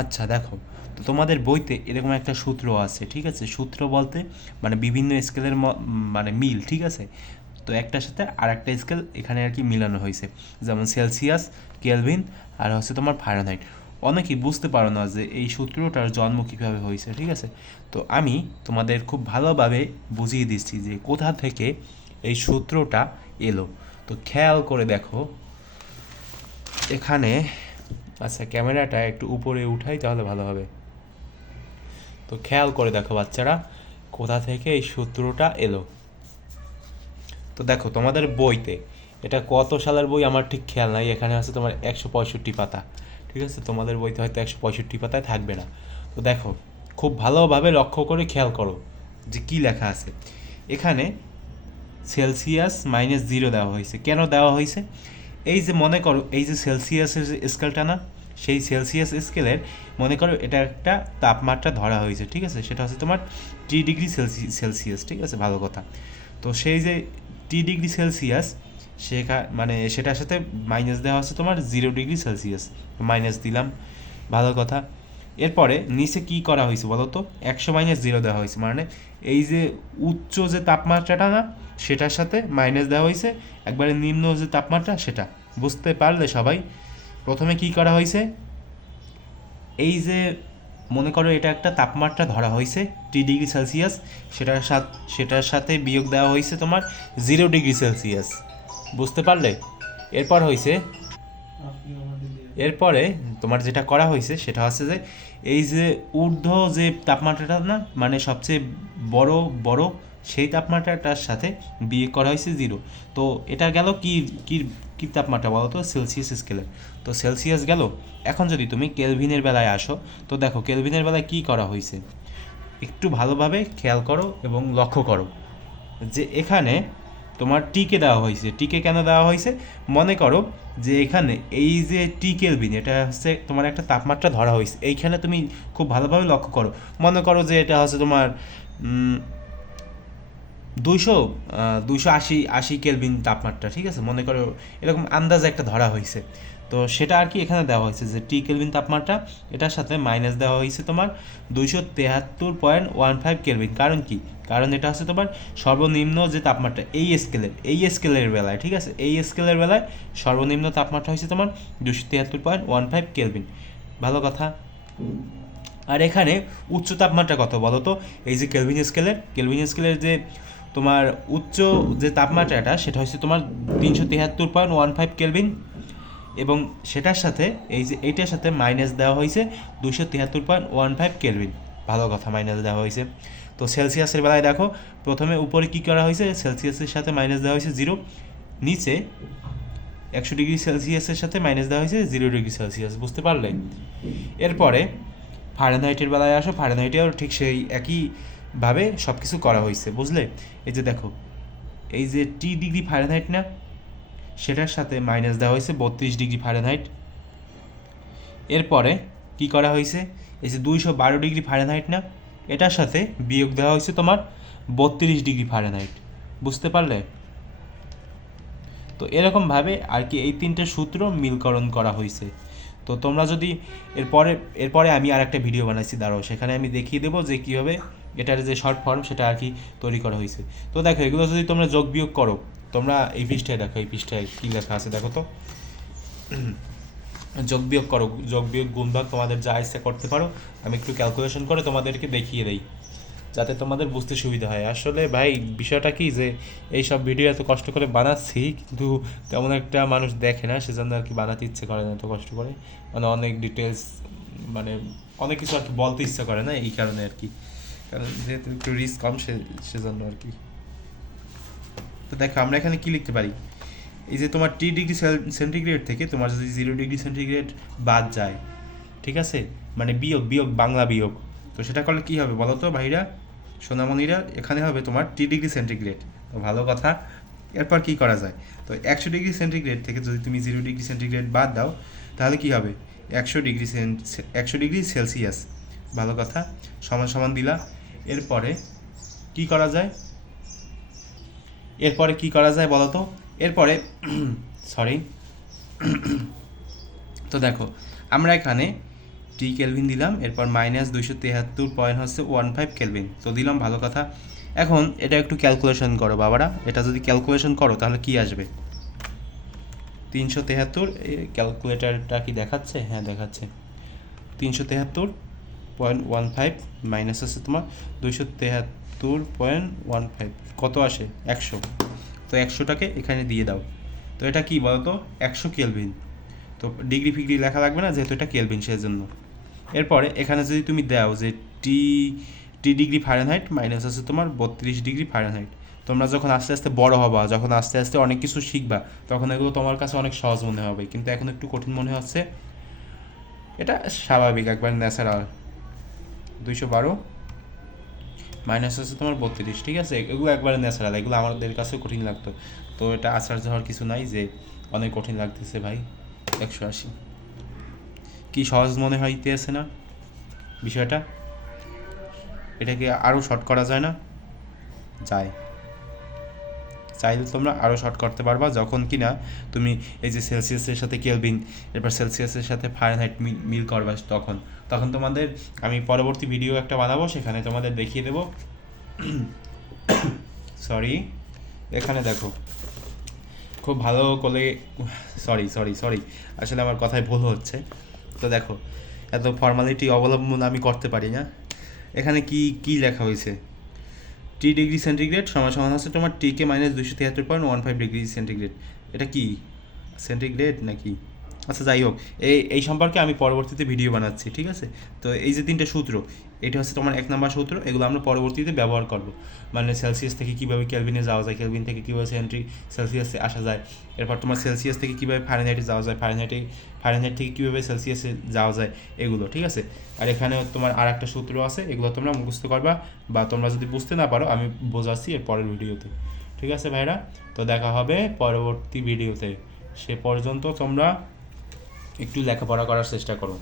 আচ্ছা দেখো। তো তোমাদের বইতে এরকম একটা সূত্র আছে, ঠিক আছে? সূত্র বলতে মানে বিভিন্ন স্কেলের মানে মিল, ঠিক আছে? তো একটার সাথে আর একটা স্কেল এখানে আর কি মিলানো হয়েছে। যেমন সেলসিয়াস, কেলভিন আর হচ্ছে তোমার ফারেনহাইট। অনেকেই বুঝতে পারো না যে এই সূত্রটার জন্ম কীভাবে হয়েছে, ঠিক আছে? তো আমি তোমাদের খুব ভালোভাবে বুঝিয়ে দিচ্ছি যে কোথা থেকে এই সূত্রটা এলো। তো খেয়াল করে দেখো, এখানে আচ্ছা ক্যামেরাটা একটু উপরে উঠাই তাহলে ভালো হবে। তো খেয়াল করে দেখো বাচ্চারা, কোথা থেকে এই সূত্রটা এলো। তো দেখো, তোমাদের বইতে, এটা কত সালের বই আমার ঠিক খেয়াল নাই, এখানে আছে তোমার একশো পঁয়ষট্টি পাতা। ঠিক আছে? তোমাদের বইতে হয়তো একশো পঁয়ষট্টি পাতায় থাকবে না। তো দেখো, খুব ভালোভাবে লক্ষ্য করে খেয়াল করো যে কি লেখা আছে। এখানে সেলসিয়াস মাইনাস জিরো দেওয়া হয়েছে। কেন দেওয়া হয়েছে? এই যে মনে করো, এই যে সেলসিয়াসের যে স্কেলটা না, সেই সেলসিয়াস স্কেলের মনে করো এটা একটা তাপমাত্রা ধরা হয়েছে, ঠিক আছে? সেটা হচ্ছে তোমার টি ডিগ্রি সেলসি, সেলসিয়াস, ঠিক আছে? ভালো কথা। তো সেই যে টি ডিগ্রি সেলসিয়াস, সেখা মানে সেটার সাথে মাইনাস দেওয়া হচ্ছে তোমার জিরো ডিগ্রি সেলসিয়াস। মাইনাস দিলাম, ভালো কথা। এরপরে নিচে কি করা হয়েছে বলো তো? একশো মাইনাস জিরো দেওয়া হয়েছে। মানে এই যে উচ্চ যে তাপমাত্রাটা না সেটার সাথে মাইনাস দেওয়া হয়েছে। একবারে নিম্ন যে তাপমাত্রা, সেটা। বুঝতে পারলে সবাই। প্রথমে কি করা হয়েছে? এই যে, মনে করো এটা একটা তাপমাত্রা ধরা হয়েছে টি ডিগ্রি সেলসিয়াস। সেটার সাথে সেটার সাথে বিয়োগ দেওয়া হয়েছে তোমার জিরো ডিগ্রি সেলসিয়াস। বুঝতে পারলে? এরপর হয়েছে, এরপরে তোমার যেটা করা হয়েছে, সেটা হচ্ছে যে, এই যে ঊর্ধ্ব যে তাপমাত্রাটা না মানে সবচেয়ে বড় বড় সেই তাপমাত্রাটার সাথে বিয়ে করা হয়েছে জিরো। তো এটা গেল কি কি, কী তাপমাত্রা বলো তো? সেলসিয়াস স্কেলে তো সেলসিয়াস গেল। এখন যদি তুমি কেলভিনের বেলায় আসো, তো দেখো কেলভিনের বেলায় কি করা হয়েছে? একটু ভালোভাবে খেয়াল করো এবং লক্ষ্য করো যে এখানে তোমার টিকে দেওয়া হয়েছে। টিকে কেন দেওয়া হয়েছে? মনে করো যে এখানে এই যে টি কেলভিন এটা হচ্ছে তোমার একটা তাপমাত্রা ধরা হয়েছে। এইখানে তুমি খুব ভালোভাবে লক্ষ্য করো। মনে করো যে এটা হচ্ছে তোমার দুশো দুশো আশি আশি কেলভিন তাপমাত্রা, ঠিক আছে? মনে করো এরকম আন্দাজ একটা ধরা হয়েছে। তো সেটা আর কি এখানে দেওয়া হয়েছে যে টি কেলভিন তাপমাত্রা, এটার সাথে মাইনাস দেওয়া হয়েছে তোমার দুইশো তেহাত্তর পয়েন্ট ওয়ান ফাইভ কেলভিন। কারণ কি? কারণ এটা হচ্ছে তোমার সর্বনিম্ন যে তাপমাত্রা, এই স্কেলের এই স্কেলের বেলায়, ঠিক আছে? এই স্কেলের বেলায় সর্বনিম্ন তাপমাত্রা হয়েছে তোমার দুশো তিয়াত্তর পয়েন্ট ওয়ান ফাইভ কেলভিন। ভালো কথা। আর এখানে উচ্চ তাপমাত্রা কত বলো তো? এই যে কেলভিন স্কেলের কেলভিন স্কেলের যে তোমার উচ্চ যে তাপমাত্রাটা, সেটা হচ্ছে তোমার তিনশো তিয়াত্তর পয়েন্ট ওয়ান ফাইভ কেলভিন। এবং সেটার সাথে, এই যে এইটার সাথে মাইনাস দেওয়া হয়েছে দুশো তিয়াত্তর পয়েন্ট ওয়ান ফাইভ কেলভিন ভালো কথা মাইনাস দেওয়া হয়েছে। তো সেলসিয়াসের বেলায় দেখো, প্রথমে উপরে কী করা হয়েছে? সেলসিয়াসের সাথে মাইনাস দেওয়া হয়েছে জিরো নিচে একশো ডিগ্রি সেলসিয়াসের সাথে মাইনাস দেওয়া হয়েছে জিরো ডিগ্রি সেলসিয়াস বুঝতে পারলে? এরপরে ফারেনহাইটের বেলায় আসো ফারেনহাইটেও ঠিক সেই একইভাবে সব কিছু করা হয়েছে, বুঝলে? এই যে দেখো, এই যে টি ডিগ্রি ফারেনহাইট না সেটার সাথে মাইনাস দেওয়া হয়েছে বত্রিশ ডিগ্রি ফারেনহাইট এরপরে কি করা হয়েছে? এই যে দুইশো বারো ডিগ্রি ফারেনহাইট না, এটার সাথে বিয়োগ দেওয়া হয়েছে তোমার বত্রিশ ডিগ্রি ফারেনহাইট বুঝতে পারলে? তো এরকমভাবে আর কি এই তিনটে সূত্র মিলকরণ করা হয়েছে। তো তোমরা যদি এরপরে এরপরে আমি আর একটা ভিডিও বানাইছি, দাঁড়াও, সেখানে আমি দেখিয়ে দেবো যে কীভাবে এটার যে শর্ট ফর্ম সেটা আর কি তৈরি করা হয়েছে। তো দেখো, এগুলো যদি তোমরা যোগ বিয়োগ করো তোমরা এই পৃষ্ঠায় দেখো, এই পৃষ্ঠায় কী লেখা আছে, দেখো তো। যোগ বিয়োগ করো, যোগ বিয়োগ গুণভাগ তোমাদের যা ইচ্ছা করতে পারো। আমি একটু ক্যালকুলেশন করে তোমাদেরকে দেখিয়ে দেই, যাতে তোমাদের বুঝতে সুবিধা হয়। আসলে ভাই, বিষয়টা কি যে এই সব ভিডিও এত কষ্ট করে বানাচ্ছি, কিন্তু তেমন একটা মানুষ দেখে না, সেজন্য আর কি বানাতে ইচ্ছে করে না এত কষ্ট করে। মানে অনেক ডিটেলস মানে অনেক কিছু আর কি বলতে ইচ্ছা করে না, এই কারণে আর কি। কারণ যেহেতু একটু রিস্ক কম সে, সেজন্য আর কি। তো দেখো, আমরা এখানে কি লিখতে পারি? এই যে তোমার টি ডিগ্রি সেন্টিগ্রেড থেকে তোমার যদি জিরো ডিগ্রি সেন্টিগ্রেড বাদ যায়, ঠিক আছে? মানে বিয়োগ বিয়োগ, বাংলা বিয়োগ। তো সেটা করলে কী হবে বলো তো ভাইরা? সোনামণিরা, এখানে হবে তোমার টি ডিগ্রি সেন্টিগ্রেড। তো ভালো কথা। এরপর কি করা যায়? তো একশো ডিগ্রি সেন্টিগ্রেড থেকে যদি তুমি জিরো ডিগ্রি সেন্টিগ্রেড বাদ দাও, তাহলে কি হবে? একশো ডিগ্রি একশো ডিগ্রি সেলসিয়াস। ভালো কথা। সমান সমান দিলা। এরপরে কি করা যায়? এরপরে কি করা যায় বলো তো? এরপরে সরি তো দেখো, আমরা এখানে টি কেলভিন দিলাম, এরপর মাইনাস দুইশো তেহাত্তর পয়েন্ট হচ্ছে ওয়ান ফাইভ কেলভিন তো দিলাম, ভালো কথা। এখন এটা একটু ক্যালকুলেশন করো বাবারা, এটা যদি ক্যালকুলেশন করো তাহলে কি আসবে? তিনশো তেহাত্তর ক্যালকুলেটারটা কি দেখাচ্ছে? হ্যাঁ দেখাচ্ছে। তিনশো তেহাত্তর পয়েন্ট ওয়ান ফাইভ মাইনাস আছে তোমার দুইশো তেহাত্তর পয়েন্ট ওয়ান ফাইভ। কত আসে? একশো। তো একশোটাকে এখানে দিয়ে দাও। তো এটা কি বলতো? একশো কেলভিন তো ডিগ্রি ফিগ্রি লেখা লাগবে না, যেহেতু এটা কেলভিন সেজন্য। এরপরে এখানে যদি তুমি দাও যে টি টি ডিগ্রি ফারেনহাইট মাইনাস আছে তোমার বত্রিশ ডিগ্রি ফারেনহাইট তোমরা যখন আস্তে আস্তে বড় হবা, যখন আস্তে আস্তে অনেক কিছু শিখবা, তখন এগুলো তোমার কাছে অনেক সহজ মনে হবে। কিন্তু এখন একটু কঠিন মনে হচ্ছে। এটা স্বাভাবিক, একবার ন্যাচারাল দুইশো বারো। মাইনাস হচ্ছে তোমার বত্রিশ, ঠিক আছে? এগুলো একবারে ন্যাচারাল এগুলো আমাদের কাছে কঠিন লাগতো। তো এটা আচার্য হওয়ার কিছু নাই যে অনেক কঠিন লাগতেছে ভাই, একশো আশি। কি সহজ মনে হইতেছে না? বিষয়টা? এটাকে আরও শর্ট করা যায় না? যায়। চাইলে তোমরা আরও শর্ট করতে পারবা, যখন কি না তুমি এই যে সেলসিয়াসের সাথে কেলভিন এরপর সেলসিয়াসের সাথে ফারেনহাইট মিল করবা তখন। তখন তোমাদের আমি পরবর্তী ভিডিও একটা বানাবো, সেখানে তোমাদের দেখিয়ে দেবো। সরি এখানে দেখো। খুব ভালো করে সরি সরি সরি আসলে আমার কথায় ভুল হচ্ছে। তো দেখো, এত ফর্মালিটি অবলম্বন আমি করতে পারি না। এখানে কি কি লেখা হয়েছে? টি ডিগ্রি সেন্টিগ্রেড সমান সমান হচ্ছে তোমার টি কে মাইনাস দুশো তিয়াত্তর point one five degree centigrade এটা কি? সেন্টিগ্রেড নাকি? আচ্ছা যাই হোক। এই এই সম্পর্কে আমি পরবর্তীতে ভিডিও বানাচ্ছি, ঠিক আছে? তো এই যে তিনটে সূত্র, এটা হচ্ছে তোমার এক নম্বর সূত্র, এগুলো আমরা পরবর্তীতে ব্যবহার করব। মানে সেলসিয়াস থেকে কীভাবে ক্যালভিনে যাওয়া যায় ক্যালভিন থেকে কীভাবে সেন্ট্রি সেলসিয়াসে আসা যায়, এরপর তোমার সেলসিয়াস থেকে কীভাবে ফারেনহাইটে যাওয়া যায় ফারেনহাইটে ফারেনহাইট থেকে কীভাবে সেলসিয়াসে যাওয়া যায়, এগুলো, ঠিক আছে? আর এখানে তোমার আর একটা সূত্র আছে, এগুলো তোমরা মুখস্থ করবা, বা তোমরা যদি বুঝতে না পারো, আমি বোঝাচ্ছি এর পরের ভিডিওতে। ঠিক আছে ভাইরা? তো দেখা হবে পরবর্তী ভিডিওতে। সে পর্যন্ত তোমরা একটু লেখাপড়া করার চেষ্টা করো